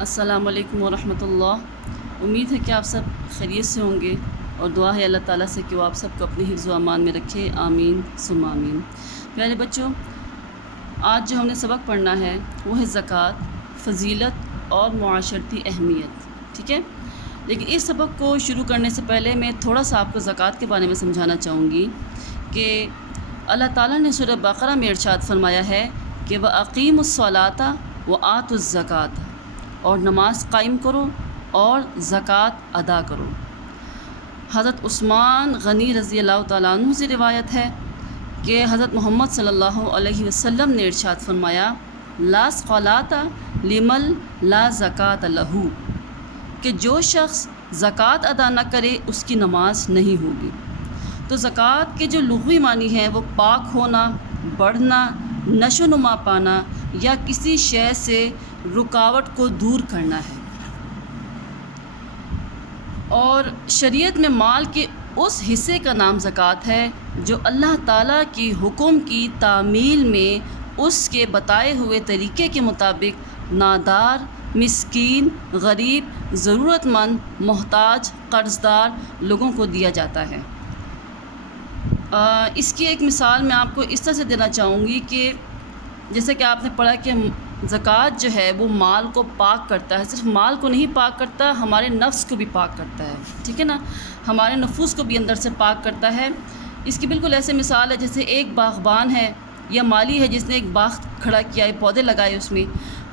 السلام علیکم ورحمۃ اللہ۔ امید ہے کہ آپ سب خیریت سے ہوں گے اور دعا ہے اللہ تعالیٰ سے کہ وہ آپ سب کو اپنے حفظ و امان میں رکھے، آمین ثم آمین۔ پیارے بچوں، آج جو ہم نے سبق پڑھنا ہے وہ ہے زکوٰۃ، فضیلت اور معاشرتی اہمیت، ٹھیک ہے؟ لیکن اس سبق کو شروع کرنے سے پہلے میں تھوڑا سا آپ کو زکوٰۃ کے بارے میں سمجھانا چاہوں گی کہ اللہ تعالیٰ نے سورہ بقرہ میں ارشاد فرمایا ہے کہ وَأَقِیمُوا الصَّلَاةَ وَآتُوا الزَّکَاةَ، اور نماز قائم کرو اور زکوٰۃ ادا کرو۔ حضرت عثمان غنی رضی اللہ تعالیٰ عنہ سے روایت ہے کہ حضرت محمد صلی اللہ علیہ وسلم نے ارشاد فرمایا لا صلاۃ لمن لا زکوٰۃ لہ، کہ جو شخص زکوٰۃ ادا نہ کرے اس کی نماز نہیں ہوگی۔ تو زکوٰۃ کے جو لغوی معنی ہیں وہ پاک ہونا، بڑھنا، نشو و نما پانا یا کسی شے سے رکاوٹ کو دور کرنا ہے۔ اور شریعت میں مال کے اس حصے کا نام زکوٰۃ ہے جو اللہ تعالیٰ کی حکم کی تعمیل میں اس کے بتائے ہوئے طریقے کے مطابق نادار، مسکین، غریب، ضرورت مند، محتاج، قرض دار لوگوں کو دیا جاتا ہے۔ اس کی ایک مثال میں آپ کو اس طرح سے دینا چاہوں گی کہ جیسے کہ آپ نے پڑھا کہ زکوٰۃ جو ہے وہ مال کو پاک کرتا ہے، صرف مال کو نہیں پاک کرتا، ہمارے نفس کو بھی پاک کرتا ہے، ٹھیک ہے نا؟ ہمارے نفوس کو بھی اندر سے پاک کرتا ہے۔ اس کی بالکل ایسے مثال ہے جیسے ایک باغبان ہے یا مالی ہے جس نے ایک باغ کھڑا کیا ہے، پودے لگائے،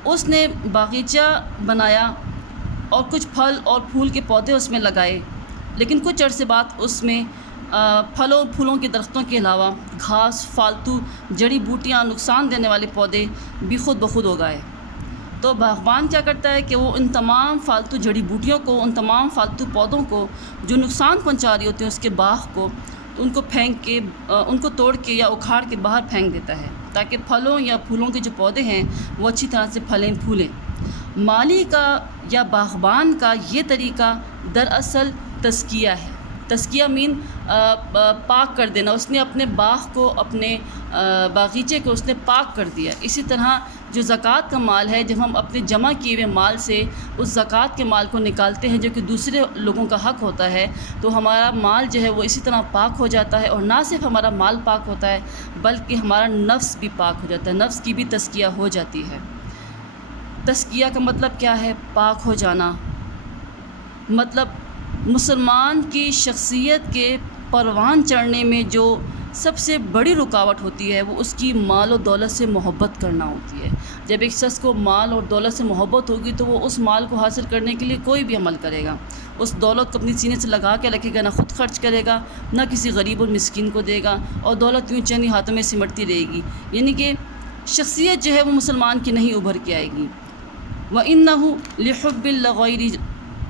اس نے باغیچہ بنایا اور کچھ پھل اور پھول کے پودے اس میں لگائے، لیکن کچھ عرصے بعد اس میں پھلوں پھولوں کے درختوں کے علاوہ گھاس، فالتو جڑی بوٹیاں، نقصان دینے والے پودے بھی خود بخود اگائے۔ تو باغبان کیا کرتا ہے کہ وہ ان تمام فالتو جڑی بوٹیوں کو، ان تمام فالتو پودوں کو جو نقصان پہنچا رہی ہوتے ہیں اس کے باغ کو، تو ان کو پھینک کے، ان کو توڑ کے یا اکھاڑ کے باہر پھینک دیتا ہے تاکہ پھلوں یا پھولوں کے جو پودے ہیں وہ اچھی طرح سے پھلیں پھولیں۔ مالی کا یا باغبان کا یہ طریقہ دراصل تزکیہ ہے۔ تزکیہ مین پاک کر دینا، اس نے اپنے باغ کو، اپنے باغیچے کو اس نے پاک کر دیا۔ اسی طرح جو زکوٰۃ کا مال ہے، جب ہم اپنے جمع کیے ہوئے مال سے اس زکوٰۃ کے مال کو نکالتے ہیں جو کہ دوسرے لوگوں کا حق ہوتا ہے، تو ہمارا مال جو ہے وہ اسی طرح پاک ہو جاتا ہے، اور نہ صرف ہمارا مال پاک ہوتا ہے بلکہ ہمارا نفس بھی پاک ہو جاتا ہے، نفس کی بھی تزکیہ ہو جاتی ہے۔ تزکیہ کا مطلب کیا ہے؟ پاک ہو جانا، مطلب مسلمان کی شخصیت کے پروان چڑھنے میں جو سب سے بڑی رکاوٹ ہوتی ہے وہ اس کی مال و دولت سے محبت کرنا ہوتی ہے۔ جب ایک شخص کو مال اور دولت سے محبت ہوگی تو وہ اس مال کو حاصل کرنے کے لیے کوئی بھی عمل کرے گا، اس دولت کو اپنی سینے سے لگا کے رکھے گا، نہ خود خرچ کرے گا، نہ کسی غریب اور مسکین کو دے گا، اور دولت یوں چند ہاتھوں میں سمٹتی رہے گی، یعنی کہ شخصیت جو ہے وہ مسلمان کی نہیں ابھر کے آئے گی۔ وَإِنَّهُ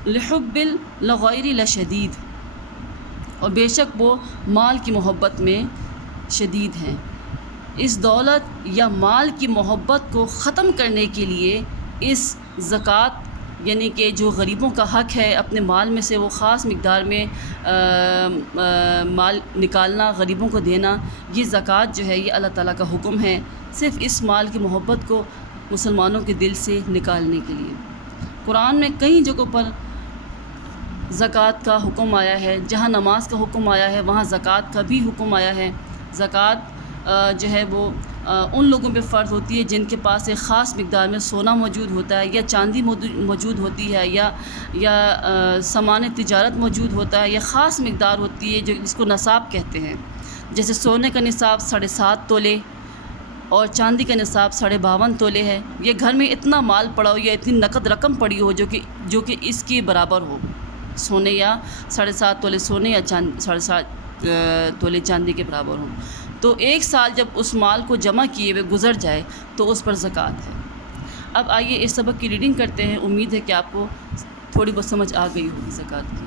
لِحُبِّ الْغَيْرِ لَشَدِيدٌ، اور بے شک وہ مال کی محبت میں شدید ہیں۔ اس دولت یا مال کی محبت کو ختم کرنے کے لیے اس زکوٰۃ، یعنی کہ جو غریبوں کا حق ہے اپنے مال میں سے وہ خاص مقدار میں مال نکالنا، غریبوں کو دینا، یہ زکوٰۃ جو ہے یہ اللہ تعالیٰ کا حکم ہے صرف اس مال کی محبت کو مسلمانوں کے دل سے نکالنے کے لیے۔ قرآن میں کئی جگہوں پر زکوٰۃ کا حکم آیا ہے، جہاں نماز کا حکم آیا ہے وہاں زکوٰۃ کا بھی حکم آیا ہے۔ زکوٰۃ جو ہے وہ ان لوگوں پہ فرض ہوتی ہے جن کے پاس ایک خاص مقدار میں سونا موجود ہوتا ہے یا چاندی موجود ہوتی ہے یا سامان تجارت موجود ہوتا ہے، یا خاص مقدار ہوتی ہے جس کو نصاب کہتے ہیں۔ جیسے سونے کا نصاب 7.5 تولے اور چاندی کا نصاب 52.5 تولے ہے۔ یہ گھر میں اتنا مال پڑا ہو یا اتنی نقد رقم پڑی ہو جو کہ اس کے برابر ہو، سونے یا 7.5 تولے سونے یا 7.5 تولے چاندی کے برابر ہوں، تو ایک سال جب اس مال کو جمع کیے ہوئے گزر جائے تو اس پر زکوٰۃ ہے۔ اب آئیے اس سبق کی ریڈنگ کرتے ہیں، امید ہے کہ آپ کو تھوڑی بہت سمجھ آ گئی ہوگی زکوٰۃ کی۔